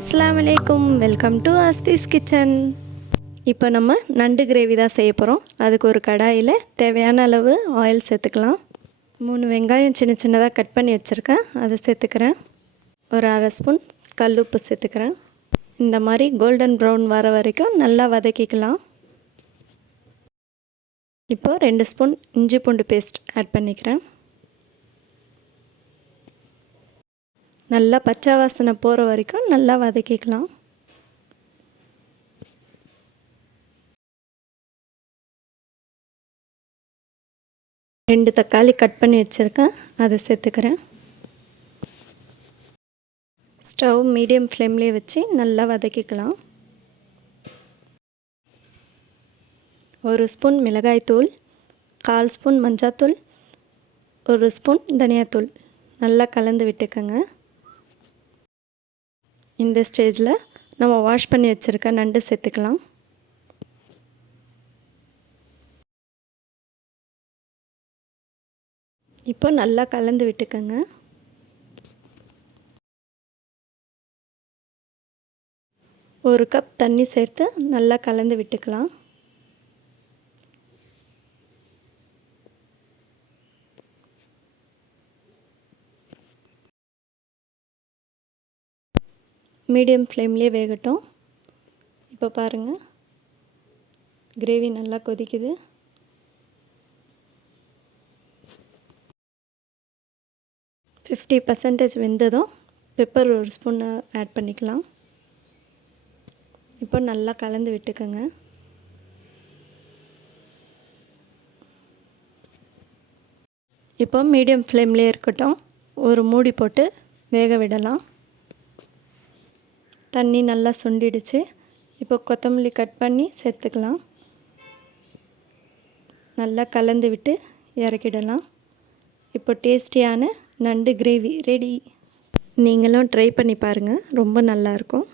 அஸ்ஸலாமு அலைக்கும், welcome to ASFI'S kitchen. இப்போ நம்ம நண்டு கிரேவி தான் செய்ய போகிறோம். அதுக்கு ஒரு கடாயில் தேவையான அளவு ஆயில் சேர்த்துக்கலாம். 3 வெங்காயம் சின்ன சின்னதாக கட் பண்ணி வச்சுருக்கேன், அதை சேர்த்துக்கிறேன். ஒரு அரை ஸ்பூன் கல்லுப்பு சேர்த்துக்கிறேன். இந்த மாதிரி கோல்டன் ப்ரௌன் வர வரைக்கும் நல்லா வதக்கிக்கலாம். இப்போ 2 ஸ்பூன் இஞ்சி பூண்டு பேஸ்ட் ஆட் பண்ணிக்கிறேன். நல்லா பச்சை வாசனை போகிற வரைக்கும் நல்லா வதக்கிக்கலாம். ரெண்டு தக்காளி கட் பண்ணி வச்சுருக்கேன், அதை சேர்த்துக்கிறேன். ஸ்டவ் மீடியம் ஃப்ளேம்லேயே வச்சு நல்லா வதக்கிக்கலாம். 1 ஸ்பூன் மிளகாய்த்தூள், 1/4 ஸ்பூன் மஞ்சாத்தூள், 1 ஸ்பூன் தனியாத்தூள் நல்லா கலந்து விட்டுக்கோங்க. இந்த ஸ்டேஜில் நம்ம வாஷ் பண்ணி வச்சுருக்க நண்டு சேர்த்துக்கலாம். இப்போ நல்லா கலந்து விட்டுக்கோங்க. ஒரு கப் தண்ணி சேர்த்து நல்லா கலந்து விட்டுக்கலாம். மீடியம் ஃப்ளேம்லேயே வேகட்டும். இப்போ பாருங்கள், கிரேவி நல்லா கொதிக்குது. ஃபிஃப்டி 50% வெந்ததும் பெப்பர் 1 ஸ்பூன் ஆட் பண்ணிக்கலாம். இப்போ நல்லா கலந்து விட்டுக்கோங்க. இப்போ மீடியம் ஃப்ளேம்லேயே இருக்கட்டும், ஒரு மூடி போட்டு வேக விடலாம். தண்ணி நல்லா சுண்டிடுச்சு. இப்போ கொத்தமல்லி கட் பண்ணி சேர்த்துக்கலாம். நல்லா கலந்து விட்டு இறக்கிடலாம். இப்போ டேஸ்டியான நண்டு கிரேவி ரெடி. நீங்களும் ட்ரை பண்ணி பாருங்கள், ரொம்ப நல்லாயிருக்கும்.